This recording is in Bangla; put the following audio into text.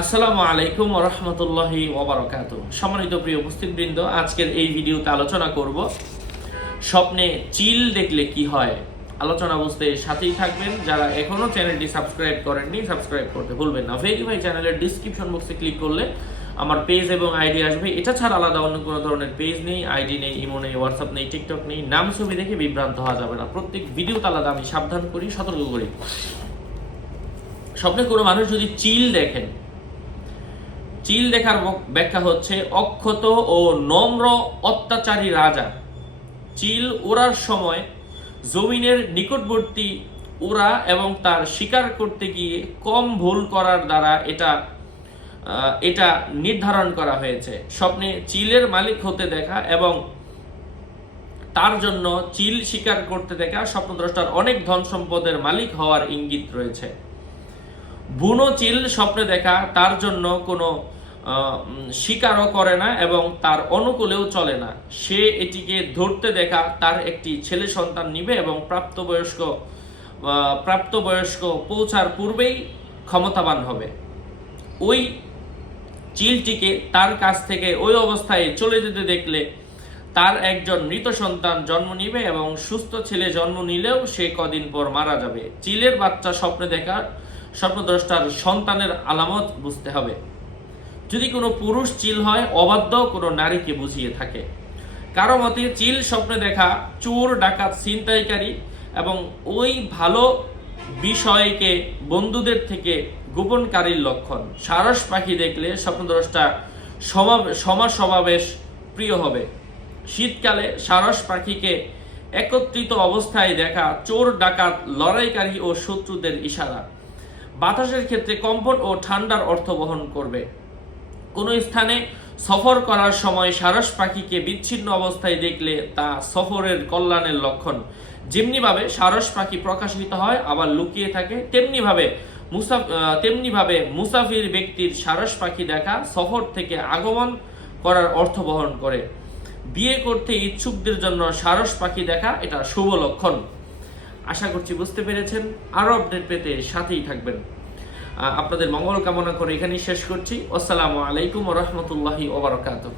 আসসালামু আলাইকুম ওয়া রাহমাতুল্লাহি ওয়া বারাকাতুহু। সম্মানিত প্রিয় উপস্থিতবৃন্দ, আজকের এই ভিডিওতে আলোচনা করব স্বপ্নে চিল দেখলে কি হয়। আলোচনা বুঝতে সাথেই থাকবেন। যারা এখনো চ্যানেলটি সাবস্ক্রাইব করেননি, সাবস্ক্রাইব করতে ভুলবেন না। ভেরিফাই চ্যানেলের ডেসক্রিপশন বক্সে ক্লিক করলে আমার পেজ এবং আইডি আসবে। এটা ছাড়া আলাদা অন্য কোনো ধরনের পেজ নেই, আইডি নেই, ইমো নেই, হোয়াটসঅ্যাপ নেই, টিকটক নেই। নাম ছবি দেখে বিভ্রান্ত হওয়া যাবে না। প্রত্যেক ভিডিওতে আলাদা আমি সাবধান করি, সতর্ক করি। স্বপ্নে কোনো মানুষ যদি চিল দেখেন, চিল দেখার ব্যাখ্যা হচ্ছে অক্ষত ও নম্র অত্যাচারী রাজা। চিল ওড়ার সময় জমিনের নিকটবর্তী ওরা এবং তার শিকার করতে গিয়ে কম ভুল করার দ্বারা এটা নির্ধারণ করা হয়েছে। স্বপ্নে চিলের মালিক হতে দেখা এবং তার জন্য চিল শিকার করতে দেখা স্বপ্নদ্রষ্টার অনেক ধন সম্পদের মালিক হওয়ার ইঙ্গিত রয়েছে। বুনো চিল স্বপ্নে দেখা তার জন্য কোনো স্বীকারও করে না এবং তার অনুকূলেও চলে না। সে এটিকে ধরতে দেখা তার একটি ছেলে সন্তান নিবে এবং প্রাপ্তবয়স্ক পৌঁছার পূর্বেই ক্ষমতাবান হবে। ওই চিলটিকে তার কাছ থেকে ওই অবস্থায় চলে যেতে দেখলে তার একজন মৃত সন্তান জন্ম নিবে এবং সুস্থ ছেলে জন্ম নিলেও সে কদিন পর মারা যাবে। চিলের বাচ্চা স্বপ্নে দেখা স্বপ্নদ্রষ্টার সন্তানের আলামত বুঝতে হবে। যদি কোনো পুরুষ চিল হয়, অবাধ্য কোনো নারীকে বুঝিয়ে থাকে। কারো মতে চিল স্বপ্নে দেখা চোর, ডাকাত, ছিনতাইকারী এবং ওই ভালো বিষয়কে বন্ধুদের থেকে গোপনকারীর লক্ষণ। সারস পাখি দেখলে স্বপ্নদ্রষ্টা সমাবেশ প্রিয় হবে। শীতকালে সারস পাখিকে একত্রিত অবস্থায় দেখা চোর, ডাকাত, লড়াইকারী ও শত্রুদের ইশারা। বাতাসের ক্ষেত্রে কম্পন ও ঠান্ডার অর্থ বহন করবে। কোনো স্থানে সফর করার সময় সারস পাখিকে বিচ্ছিন্ন অবস্থায় দেখলে তা সফরের কল্যাণের লক্ষণ। যেমনিভাবে সারস পাখি প্রকাশিত হয় আবার লুকিয়ে থাকে, তেমনিভাবে মুসাফির ব্যক্তির সারস পাখি দেখা সফর থেকে আগমন করার অর্থ বহন করে। বিয়ে করতে ইচ্ছুকদের জন্য সারস পাখি দেখা এটা শুভ লক্ষণ। আশা করছি বুঝতে পেরেছেন। আরো আপডেট পেতে সাথেই থাকবেন। আপনাদের মঙ্গল কামনা করে এখানেই শেষ করছি। আসসালামু আলাইকুম ওয়া রাহমাতুল্লাহি ওয়া বারাকাতুহু।